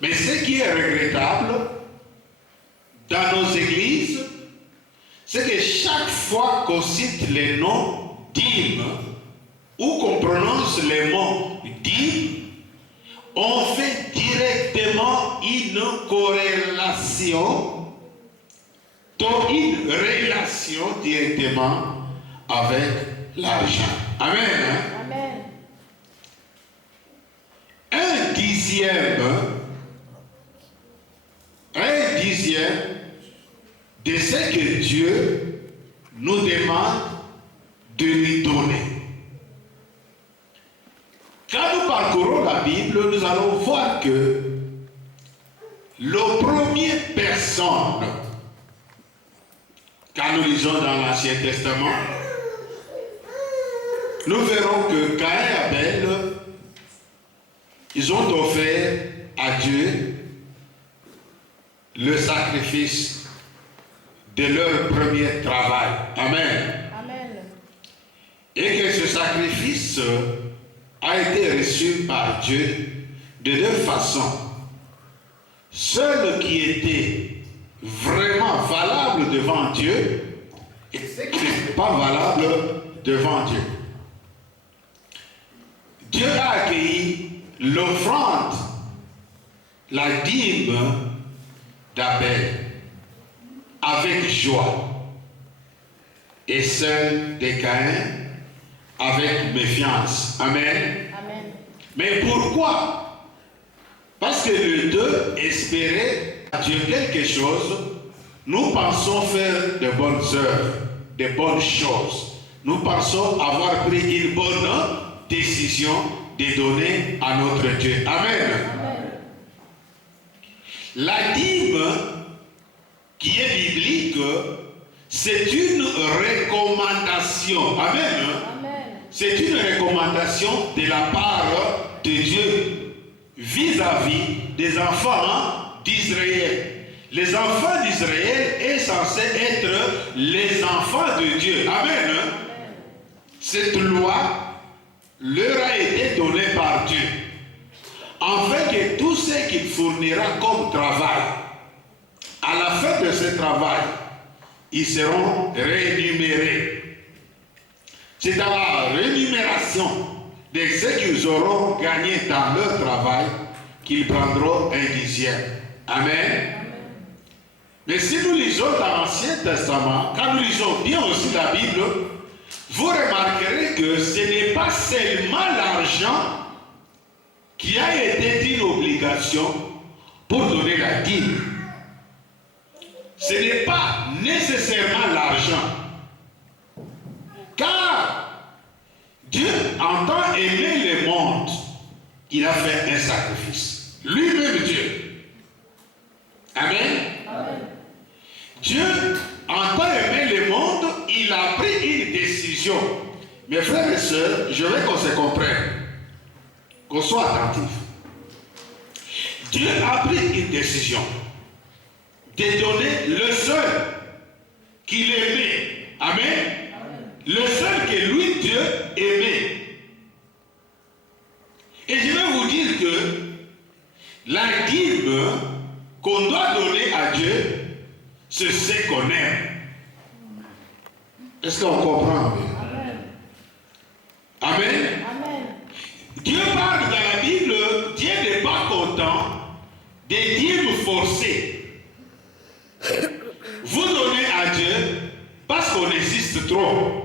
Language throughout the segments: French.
Mais ce qui est regrettable dans nos églises, c'est que chaque fois qu'on cite les noms d'hymnes ou qu'on prononce les mots d'hymnes, on fait directement une corrélation, donc une relation directement avec l'argent. Amen. Amen. Un dixième de ce que Dieu nous demande de lui donner. Quand nous parcourons la Bible, nous allons voir que la première personne, quand nous lisons dans l'Ancien Testament, nous verrons que Caïn et Abel, ils ont offert à Dieu le sacrifice de leur premier travail. Amen. Amen. Et que ce sacrifice a été reçu par Dieu de deux façons. Celui qui était vraiment valable devant Dieu et ce qui n'était pas valable devant Dieu. Dieu a accueilli l'offrande, la dîme d'Abel avec joie et celle de Caïn avec méfiance. Amen. Amen. Mais pourquoi? Parce que les deux espéraient à Dieu quelque chose. Nous pensons faire de bonnes œuvres, de bonnes choses. Nous pensons avoir pris une bonne décision de donner à notre Dieu. Amen. Amen. La dîme qui est biblique, c'est une recommandation. Amen. Amen. C'est une recommandation de la part de Dieu vis-à-vis des enfants d'Israël. Les enfants d'Israël sont censés être les enfants de Dieu. Amen. Cette loi leur a été donnée par Dieu, afin que tout ce qu'il fournira comme travail, à la fin de ce travail, ils seront rémunérés. C'est à la rémunération de ce qu'ils auront gagné dans leur travail qu'ils prendront un dixième. Amen. Mais si nous lisons dans l'Ancien Testament, quand nous lisons bien aussi la Bible, vous remarquerez que ce n'est pas seulement l'argent qui a été une obligation pour donner la dîme. Ce n'est pas nécessairement l'argent. Car Dieu entend aimer le monde. Il a fait un sacrifice. Lui-même Dieu. Amen. Amen. Dieu entend aimer le monde. Il a pris une décision. Mes frères et sœurs, je veux qu'on se comprenne. Qu'on soit attentif. Dieu a pris une décision de donner le seul qu'il aimait. Amen. Le seul que lui, Dieu, aimait. Et je vais vous dire que la dîme qu'on doit donner à Dieu, c'est ce qu'on aime. Est-ce qu'on comprend? Amen. Amen. Amen. Dieu parle dans la Bible, Dieu n'est pas content des dîmes forcés. Vous donnez à Dieu parce qu'on insiste trop.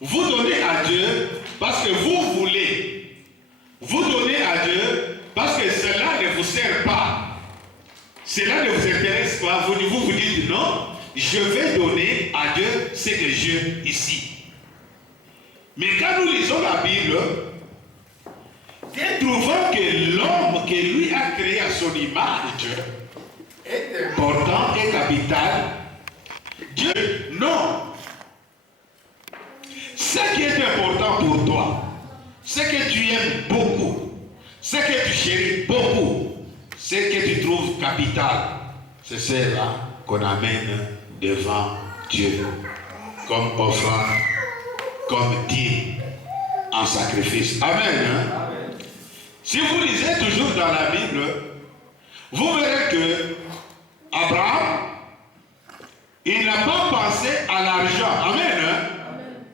Vous donnez à Dieu parce que vous voulez. Vous donnez à Dieu parce que cela ne vous sert pas. Cela ne vous intéresse pas. Vous vous dites non, je vais donner à Dieu ce que j'ai ici. Mais quand nous lisons la Bible, et trouvons que l'homme que lui a créé à son image est important et capital, Dieu, non. Ce qui est important pour toi, ce que tu aimes beaucoup, ce que tu chéris beaucoup, ce que tu trouves capital, c'est cela qu'on amène devant Dieu comme offrande, comme dîme en sacrifice. Amen. Hein? Si vous lisez toujours dans la Bible, vous verrez que Abraham, il n'a pas pensé à l'argent. Amen. Amen.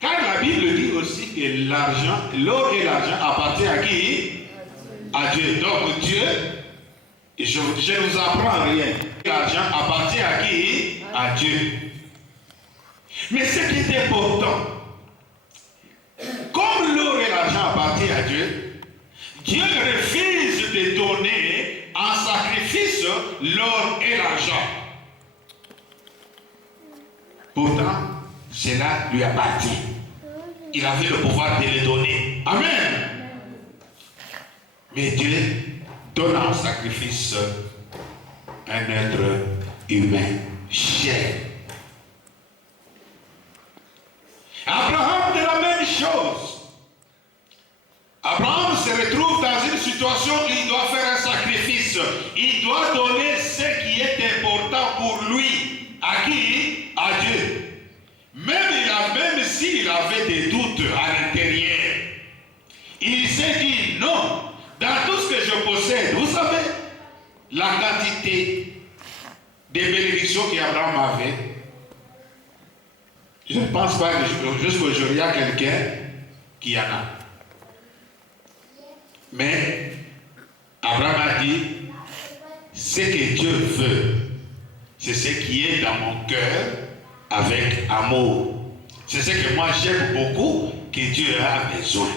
Car la Bible dit aussi que l'argent, l'or et l'argent appartiennent à qui? À Dieu. Donc Dieu, je ne vous apprends rien. L'argent appartient à qui? À Dieu. Mais ce qui est important, comme l'or et l'argent appartiennent à Dieu, Dieu refuse de donner en sacrifice l'or et l'argent. Pourtant, cela lui appartient. Il avait le pouvoir de les donner. Amen. Mais Dieu donne en sacrifice un être humain cher. Abraham, de la même chose. Abraham se retrouve dans une situation où il doit faire un sacrifice. Il doit donner ce qui est important pour lui. À qui? À Dieu. Même s'il avait des doutes à l'intérieur, il s'est dit non. Dans tout ce que je possède, vous savez, la quantité de bénédictions qu'Abraham avait, je ne pense pas que jusqu'aujourd'hui, il y a quelqu'un qui en a. Mais Abraham a dit, ce que Dieu veut, c'est ce qui est dans mon cœur avec amour. C'est ce que moi j'aime beaucoup, que Dieu a besoin.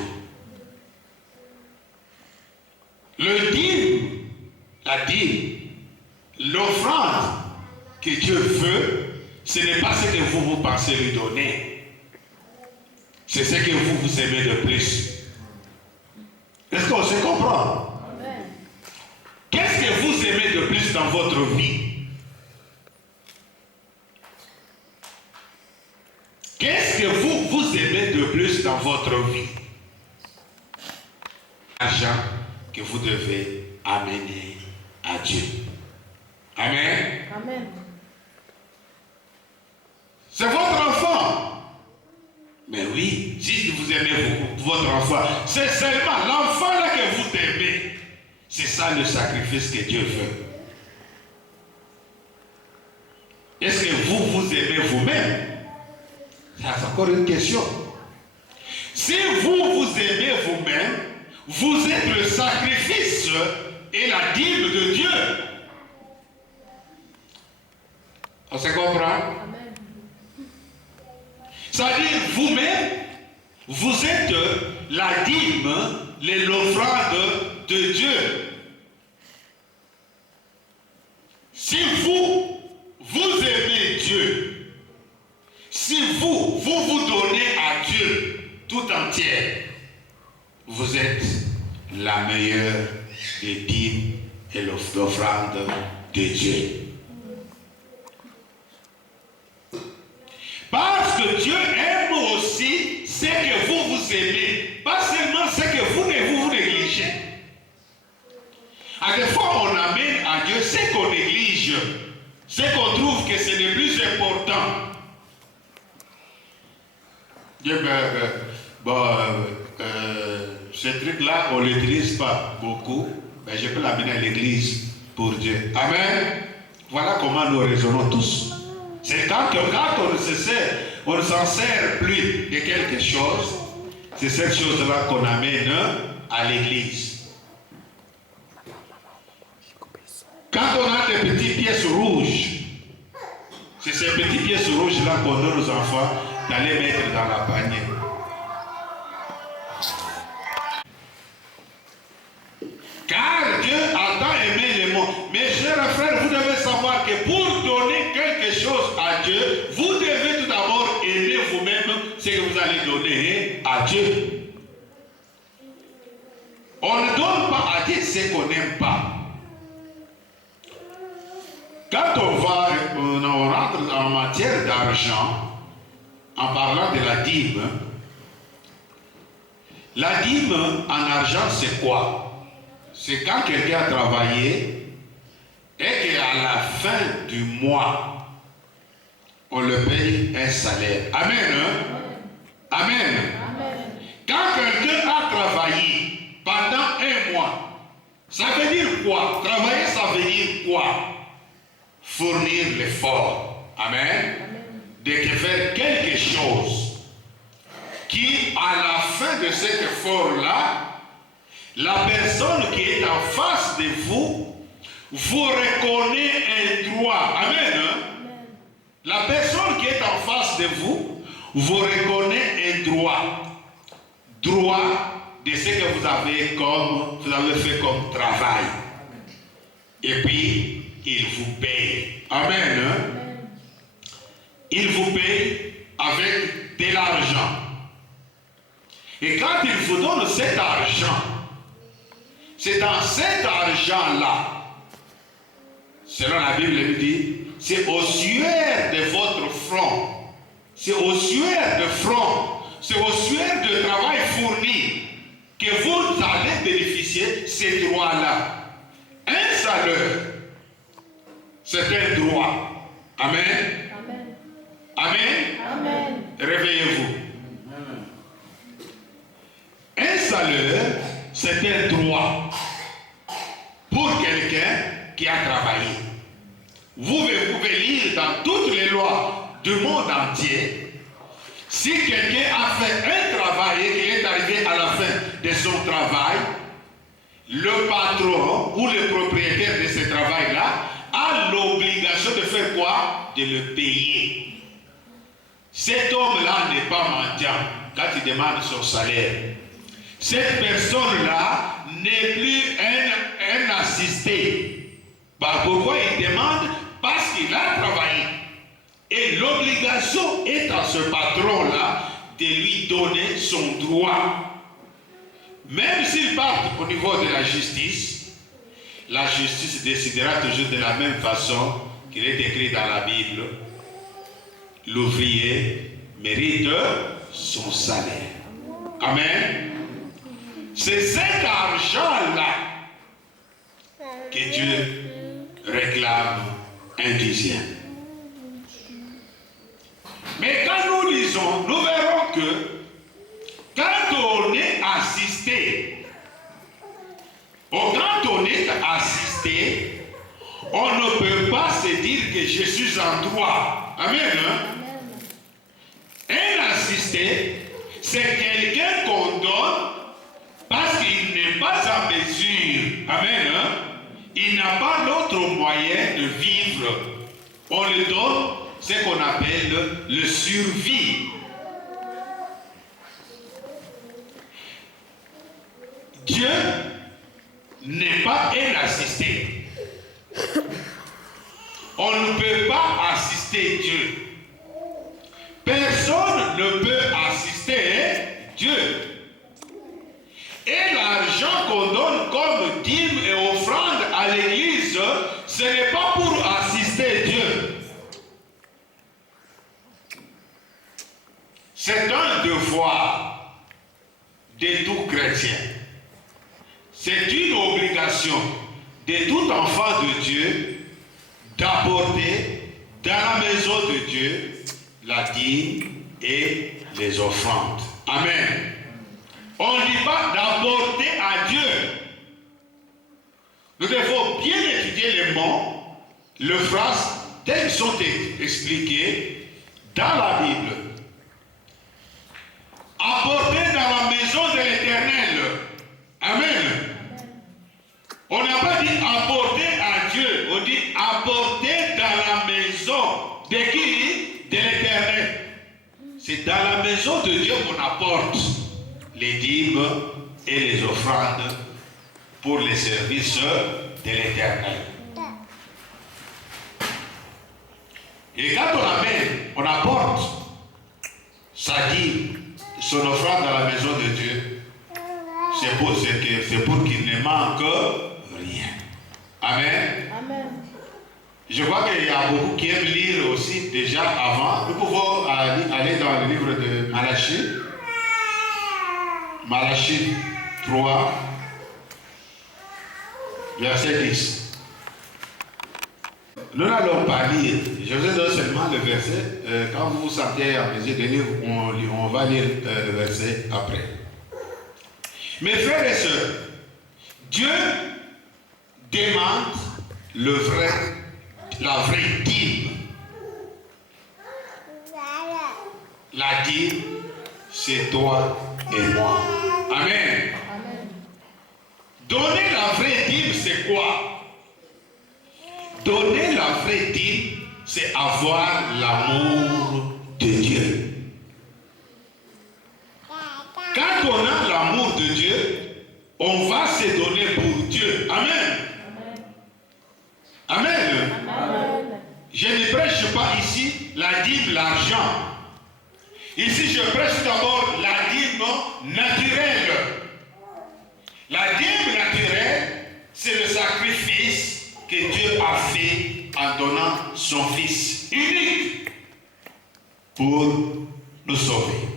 Le dîme, la dîme, l'offrande que Dieu veut, ce n'est pas ce que vous pensez lui donner. C'est ce que vous aimez de plus. Est-ce qu'on se comprend? Qu'est-ce que vous aimez de plus dans votre vie? Qu'est-ce que vous aimez de plus dans votre vie? L'argent que vous devez amener à Dieu. Amen. Amen. C'est votre enfant. Mais oui, si vous aimez votre enfant, c'est seulement l'enfant là que vous aimez. C'est ça le sacrifice que Dieu veut. Est-ce que vous aimez vous-même? C'est encore une question. Si vous aimez vous-même, vous êtes le sacrifice et la dîme de Dieu. On se comprend? Amen. C'est-à-dire vous-même, vous êtes la dîme, l'offrande de Dieu. Si vous aimez Dieu, si vous donnez à Dieu tout entière, vous êtes la meilleure des dîmes et l'offrande de Dieu. Parce que Dieu aime aussi ce que vous aimez, pas seulement ce que vous négligez. À des fois, on amène à Dieu ce qu'on néglige, ce qu'on trouve que ce n'est plus important. Dieu, ce truc-là, on ne l'utilise pas beaucoup, mais je peux l'amener à l'église pour Dieu. Amen. Voilà comment nous raisonnons tous. C'est quand on ne s'en sert plus de quelque chose, c'est cette chose-là qu'on amène à l'église. Quand on a des petites pièces rouges, c'est ces petites pièces rouges-là qu'on donne aux enfants d'aller mettre dans la panier. Car Dieu a tant aimé les mondes. Mes chers frères, vous devez savoir que pour donner quelque chose à Dieu, vous devez tout d'abord aimer vous-même ce que vous allez donner à Dieu. On ne donne pas à Dieu ce qu'on n'aime pas. Quand on rentre en matière d'argent, en parlant de la dîme en argent, c'est quoi? C'est quand quelqu'un a travaillé et qu'à la fin du mois, on le paye un salaire. Amen. Hein? Amen. Amen. Quand quelqu'un a travaillé pendant un mois Ça veut dire quoi? Travailler, ça veut dire quoi? Fournir l'effort. Amen. De faire quelque chose qui, à la fin de cet effort-là, la personne qui est en face de vous reconnaît un droit. Amen. La personne qui est en face de vous reconnaît un droit. Droit de ce que vous avez fait comme travail. Et puis, il vous paye. Amen. Il vous paye avec de l'argent. Et quand il vous donne cet argent, c'est dans cet argent-là, selon la Bible, elle dit, c'est au suaire de votre front. C'est au suaire de front. C'est au suaire de travail fourni que vous allez bénéficier de ces droits-là. Un salaire, c'est un droit. Amen. Amen. Amen. Amen. Réveillez-vous. Un salaire, c'est un droit pour quelqu'un qui a travaillé. Vous pouvez lire dans toutes les lois du monde entier. Si quelqu'un a fait un travail et qu'il est arrivé à la fin de son travail, le patron ou le propriétaire de ce travail-là a l'obligation de faire quoi? De le payer. Cet homme-là n'est pas mendiant quand il demande son salaire. Cette personne-là n'est plus un assisté. Pourquoi il demande? Parce qu'il a travaillé. Et l'obligation est à ce patron-là de lui donner son droit. Même s'il part au niveau de la justice décidera toujours de la même façon qu'il est écrit dans la Bible. L'ouvrier mérite son salaire. Amen. C'est cet argent-là que Dieu réclame un dixième. Mais quand nous lisons, nous verrons que quand on est assisté, on ne peut pas se dire que je suis en droit. Amen. Un assisté, c'est quelqu'un qu'on donne parce qu'il n'est pas en mesure. Amen. Il n'a pas d'autre moyen de vivre. On le donne ce qu'on appelle le survie. Dieu n'est pas un assisté. On ne peut pas assister Dieu. Personne ne peut assister Dieu. Et l'argent qu'on donne comme dîme et offrande à l'église, ce n'est pas pour assister Dieu. C'est un devoir de tout chrétien. C'est une obligation de tout enfant de Dieu d'apporter dans la maison de Dieu la dîme et les offrandes. Amen. On ne dit pas d'apporter à Dieu. Nous devons bien étudier les mots, les phrases telles qu'elles sont expliquées dans la Bible. Apporter dans la maison de l'Éternel. Amen. On n'a pas dit apporter à Dieu, on dit apporter dans la maison de qui? De l'Éternel. C'est dans la maison de Dieu qu'on apporte les dîmes et les offrandes pour les services de l'Éternel. Et quand on amène, on apporte sa dîme, son offrande dans la maison de Dieu, c'est pour qu'il ne manque rien. Amen. Amen. Je vois qu'il y a beaucoup qui aiment lire aussi déjà avant. Nous pouvons aller dans le livre de Malachie. Malachie 3, verset 10. Nous n'allons pas lire. Je vous donne seulement le verset. Quand vous vous sentez en mesure de lire, on va lire le verset après. Mes frères et sœurs, Dieu demande la vraie dîme. La dîme, c'est toi et moi. Amen. Donner la vraie dîme, c'est quoi? Donner la vraie dîme, c'est avoir l'amour de Dieu. Quand on a l'amour de Dieu, on va se donner pour Dieu. Amen. Amen. Amen. Je ne prêche pas ici la dîme, l'argent. Ici, je prêche d'abord la dîme naturelle. La dîme naturelle, c'est le sacrifice que Dieu a fait en donnant son Fils unique pour nous sauver.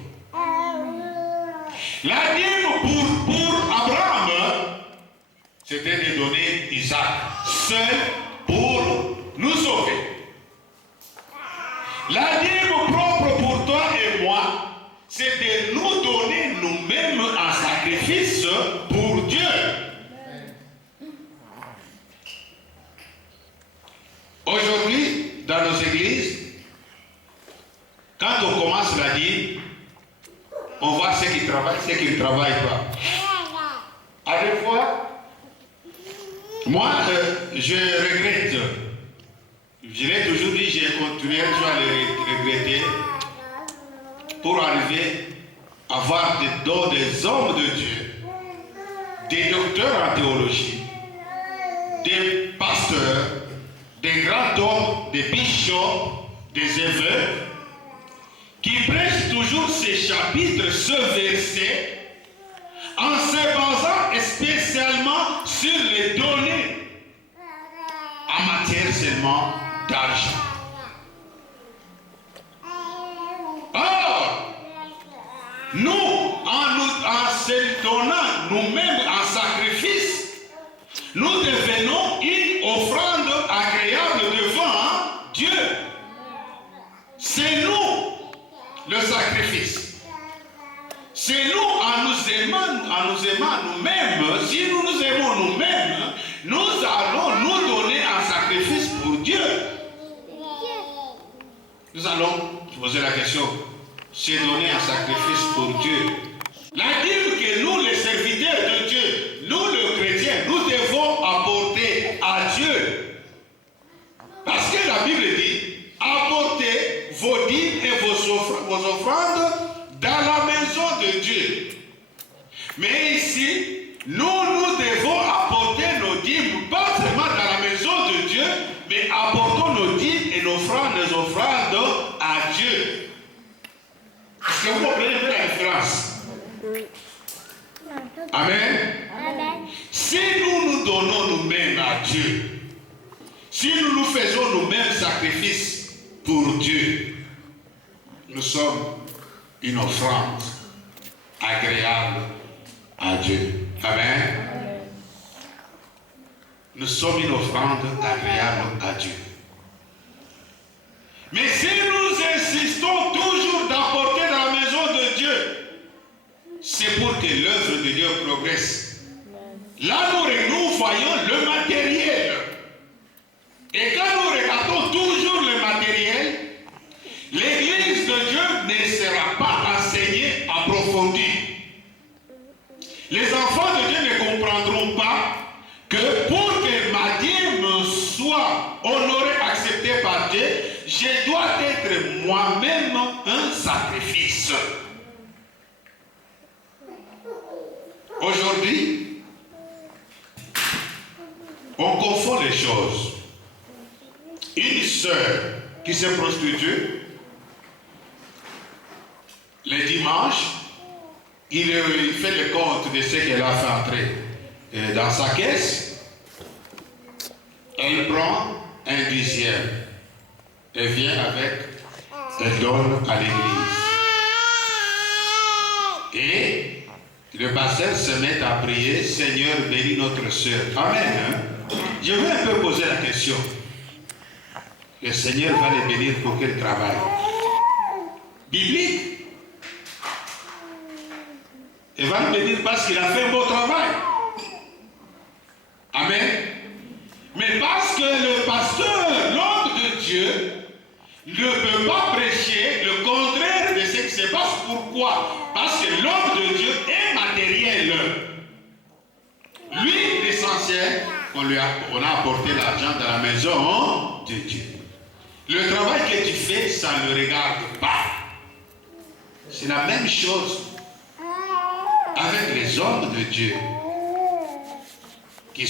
La dîme pour Abraham, c'était de donner Isaac seul pour nous sauver. La dîme propre pour toi et moi, c'est de nous donner nous-mêmes en sacrifice pour Dieu. Aujourd'hui, dans nos églises, quand on commence la dîme, on voit ceux qui travaillent, ceux qui ne travaillent pas. À des fois, moi, je regrette. Je l'ai toujours dit, j'ai continué toujours à le regretter pour arriver à voir des hommes de Dieu, des docteurs en théologie, des pasteurs, des grands hommes, des bishops, des évêques, qui prêchent toujours ces chapitres, ce verset, en se basant spécialement sur les données en matière seulement d'argent. Or, nous, en se donnant nous-mêmes en sacrifice, nous devenons une offrande agréable devant Dieu. C'est nous le sacrifice. C'est nous, en nous aimant nous-mêmes, si nous nous aimons nous-mêmes, nous allons nous donner un sacrifice pour Dieu. Nous allons poser la question, c'est donner un sacrifice pour Dieu. La dîme que nous, les serviteurs de Dieu, nous, les chrétiens, nous devons apporter à Dieu. Parce que la Bible dit, apportez vos dîmes et vos offrandes dans la maison de Dieu. Mais ici, nous devons apporter nos dîmes, pas seulement dans la maison de Dieu, mais apportons nos dîmes et nos offrandes à Dieu. Est-ce que vous comprenez la différence? Amen. Amen. Si nous nous donnons nous-mêmes à Dieu, si nous faisons nous-mêmes sacrifice pour Dieu, nous sommes une offrande agréable à Dieu. Amen. Amen. Nous sommes une offrande agréable à Dieu. Mais si nous insistons toujours d'apporter dans la maison de Dieu, c'est pour que l'œuvre de Dieu progresse. Là, nous voyons le matériel. Et quand nous regardons toujours le matériel, l'Église de Dieu ne sera pas enseignée approfondie. Les enfants de Dieu ne comprendront pas que pour que ma dîme soit honorée, acceptée par Dieu, je dois être moi-même un sacrifice. Aujourd'hui, on confond les choses. Une sœur qui se prostitue, le dimanche, il fait le compte de ce qu'elle a fait entrer dans sa caisse. Elle prend un dixième. Elle vient avec, elle donne à l'église. Et le pasteur se met à prier, Seigneur, bénis notre sœur. Amen. Je vais un peu poser la question. Le Seigneur va les bénir pour qu'elle travaille. Biblique. Il va le bénir parce qu'il a fait un beau travail. Amen. que le pasteur, l'homme de Dieu, ne peut pas prêcher le contraire de ce qui se passe. Pourquoi? Parce que l'homme de Dieu est matériel. Lui, l'essentiel, on a apporté l'argent dans la maison de Dieu. Le travail que tu fais, ça ne le regarde pas. C'est la même chose avec les hommes de Dieu qui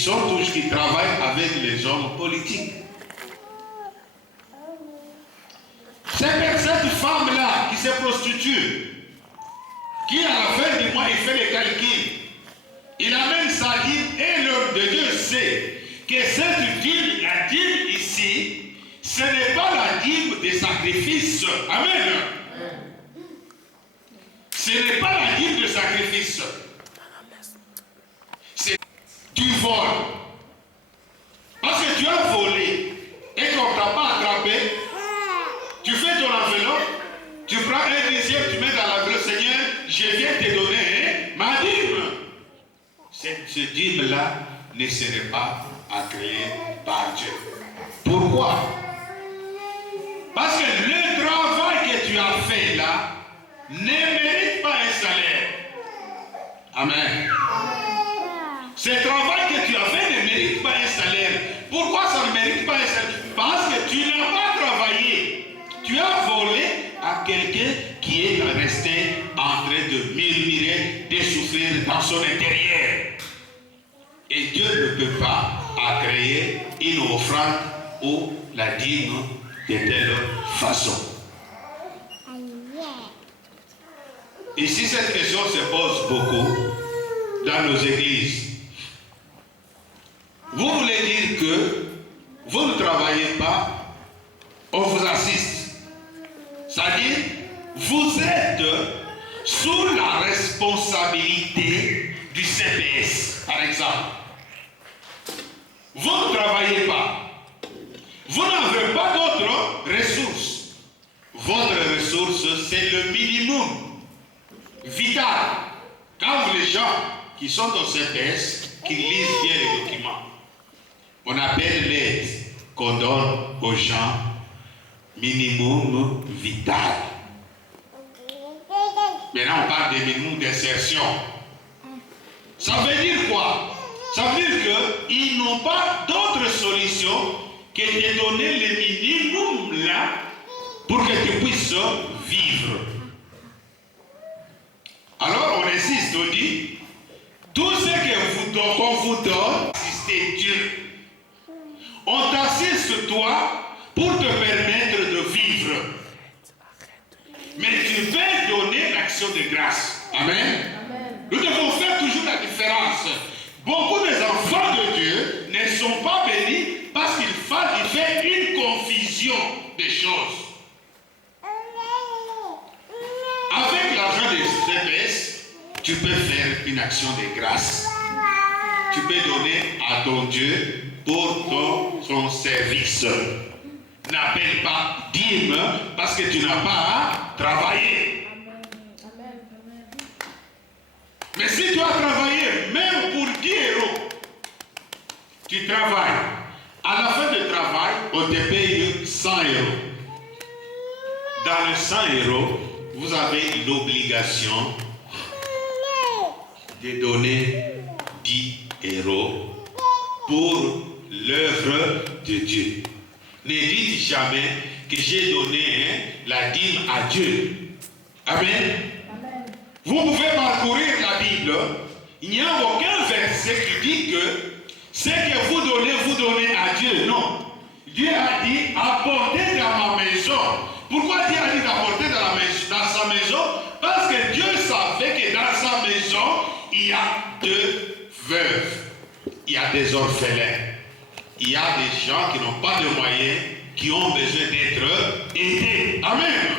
travaillent avec les hommes politiques. Cette femme-là qui se prostitue, qui à la fin du mois, il fait les calculs, il amène sa dîme et l'homme de Dieu sait que cette dîme, la dîme ici, ce n'est pas la dîme des sacrifices. Amen. Ce n'est pas la dîme de sacrifice. C'est du vol. Parce que tu as volé et qu'on ne t'a pas attrapé, tu fais ton enveloppe, tu prends un deuxième, tu mets dans l'enveloppe, Seigneur, je viens te donner ma dîme. Ce dîme-là ne serait pas agréé par Dieu. Pourquoi? Parce que le travail que tu as fait là ne mérite pas un salaire. Amen. Ce travail que tu as fait ne mérite pas un salaire. Pourquoi ça ne mérite pas un salaire? Parce que tu n'as pas travaillé. Tu as volé à quelqu'un qui est resté en train de murmurer, de souffrir dans son intérieur. Et Dieu ne peut pas agréer une offrande ou la dîme de telle façon. Ici, cette question se pose beaucoup dans nos églises. Vous voulez dire que vous ne travaillez pas, on vous assiste. C'est-à-dire, vous êtes sous la responsabilité du CPS, par exemple. Vous ne travaillez pas. Vous n'avez pas d'autres ressources. Votre ressource, c'est le minimum vital. Quand les gens qui sont au CPS, qui lisent bien les documents, on appelle l'aide qu'on donne aux gens minimum vital. Maintenant, on parle des minimums d'insertion. Ça veut dire quoi? Ça veut dire qu'ils n'ont pas d'autre solution que de donner le minimum là pour que tu puisses vivre. Alors on insiste, on dit, tout ce qu'on vous donne, c'est Dieu. On t'assiste toi pour te permettre de vivre. Mais tu veux donner l'action de grâce. Amen. Amen. Nous devons faire toujours la différence. Beaucoup des enfants de Dieu ne sont pas bénis parce qu'il fait une confusion des choses. Avec l'argent des CPS, tu peux faire une action de grâce. Tu peux donner à ton Dieu pour son service. N'appelle pas dîme parce que tu n'as pas travaillé. Mais si tu as travaillé, même pour 10 euros, tu travailles. À la fin du travail, on te paye 100 euros. Dans les 100 euros, vous avez l'obligation de donner 10 euros pour l'œuvre de Dieu. Ne dites jamais que j'ai donné la dîme à Dieu. Amen. Vous pouvez parcourir la Bible. Il n'y a aucun verset qui dit que ce que vous donnez à Dieu. Non. Dieu a dit apportez dans ma maison. Pourquoi Dieu a dit d'apporter dans sa maison? Parce que Dieu savait que dans sa maison, il y a deux veuves. Il y a des orphelins. Il y a des gens qui n'ont pas de moyens, qui ont besoin d'être aidés. Amen.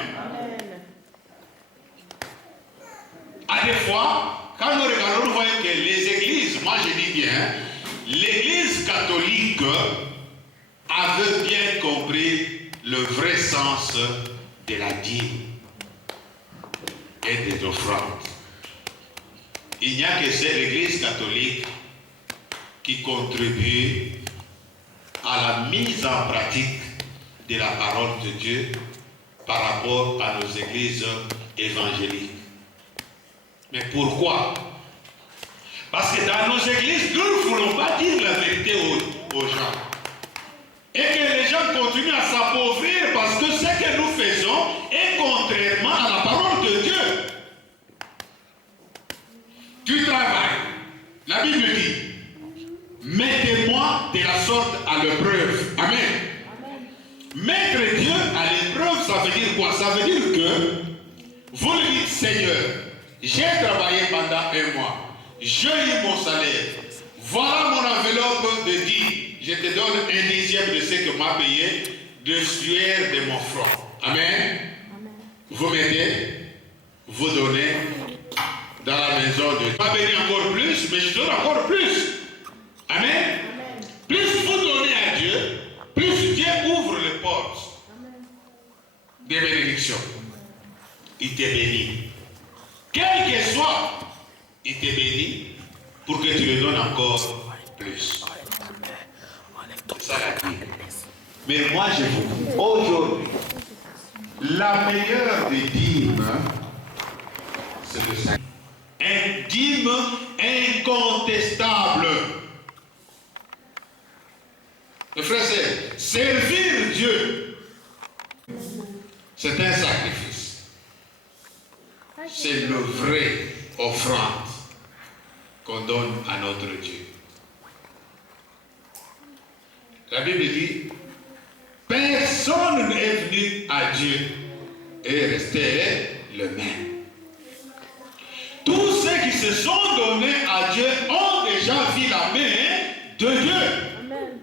À des fois, quand nous regardons, nous voyons que les églises, moi je dis bien, l'église catholique avait bien compris le vrai sens de la dîme et des offrandes. Il n'y a que c'est l'église catholique qui contribue à à la mise en pratique de la parole de Dieu par rapport à nos églises évangéliques. Mais pourquoi? Parce que dans nos églises, nous ne voulons pas dire la vérité aux gens. Et que les gens continuent à s'appauvrir parce que ce que nous faisons est contrairement à la parole de Dieu. Tu travailles. La Bible dit, mettez-moi de la sorte à l'épreuve. Amen. Mettre Dieu à l'épreuve, ça veut dire quoi? Ça veut dire que vous lui dites, Seigneur, j'ai travaillé pendant 1 mois. J'ai eu mon salaire. Voilà mon enveloppe de 10. Je te donne 1/10 de ce que m'a payé de sueur de mon front. Amen. Vous mettez, vous donnez dans la maison de Dieu. Pas bénir encore plus, mais je donne encore plus. Amen. Plus vous donnez à Dieu, plus Dieu ouvre les portes des bénédictions. Il te bénit. Quel que soit, il te bénit pour que tu lui donnes encore plus. C'est ça la Bible. Mais moi je vous dis, aujourd'hui, la meilleure des dîmes, c'est le sacrifice. Un dîme incontestable. Mes frères et sœurs, servir Dieu, c'est un sacrifice. C'est le vrai offrande qu'on donne à notre Dieu. La Bible dit, personne n'est venu à Dieu et resté le même. Tous ceux qui se sont donnés à Dieu ont déjà vu la main de Dieu. Amen.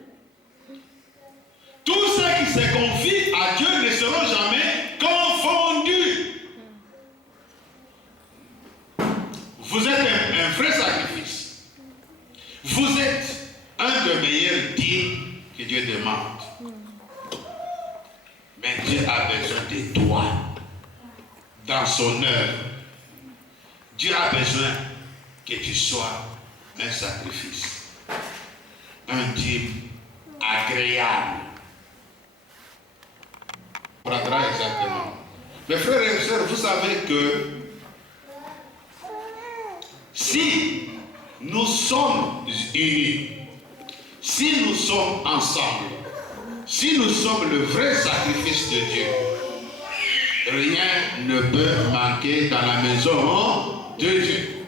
Tous ceux qui se confient à Dieu ne seront jamais confondus. Vous êtes un vrai sacrifice. Vous êtes un des meilleurs dîmes que Dieu demande. Mais Dieu a besoin de toi dans son œuvre. Dieu a besoin que tu sois un sacrifice, un dîme agréable. On comprendra exactement. Mes frères et sœurs, vous savez que si nous sommes unis, si nous sommes ensemble, si nous sommes le vrai sacrifice de Dieu, rien ne peut manquer dans la maison de Dieu.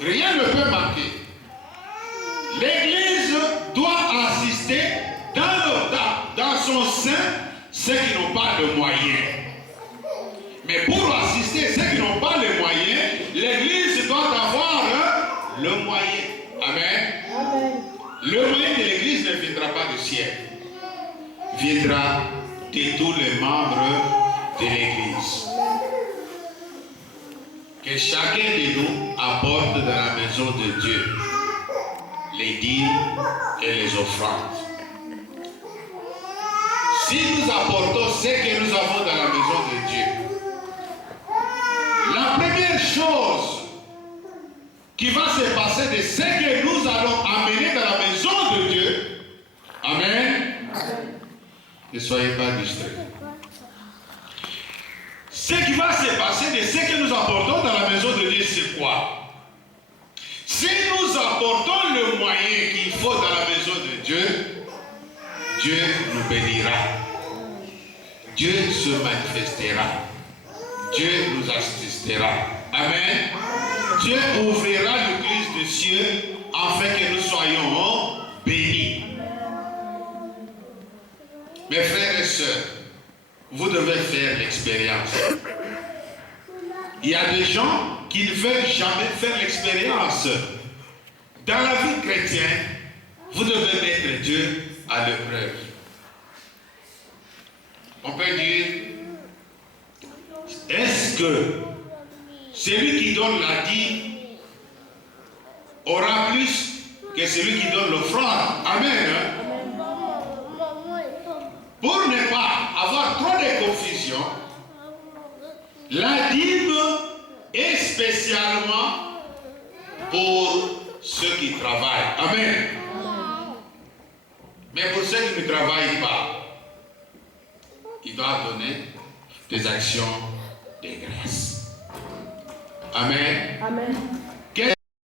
Rien ne peut manquer. L'Église doit assister dans son sein ceux qui n'ont pas de moyens. Mais pour assister ceux qui n'ont pas les moyens, l'Église doit avoir le moyen. Amen. Le moyen de l'Église ne viendra pas du ciel. Viendra de tous les membres de l'Église. Que chacun de nous apporte dans la maison de Dieu les dîmes et les offrandes. Si nous apportons ce que nous avons dans la maison de Dieu, la première chose qui va se passer de ce que nous allons amener dans la maison de Dieu, amen, ne soyez pas distraits. Ce qui va se passer de ce que nous apportons dans la maison de Dieu, c'est quoi? Si nous apportons le moyen qu'il faut dans la maison de Dieu, Dieu nous bénira. Dieu se manifestera. Dieu nous assistera. Amen. Dieu ouvrira l'église des cieux afin que nous soyons bénis. Mes frères et sœurs, vous devez faire l'expérience. Il y a des gens qui ne veulent jamais faire l'expérience. Dans la vie chrétienne, vous devez mettre Dieu à l'épreuve. On peut dire, est-ce que celui qui donne la dîme aura plus que celui qui donne l'offrande? Amen. Pour ne pas avoir trop de confusion, la dîme est spécialement pour ceux qui travaillent. Amen. Mais pour ceux qui ne travaillent pas, il doit donner des actions de grâce. Amen. Amen.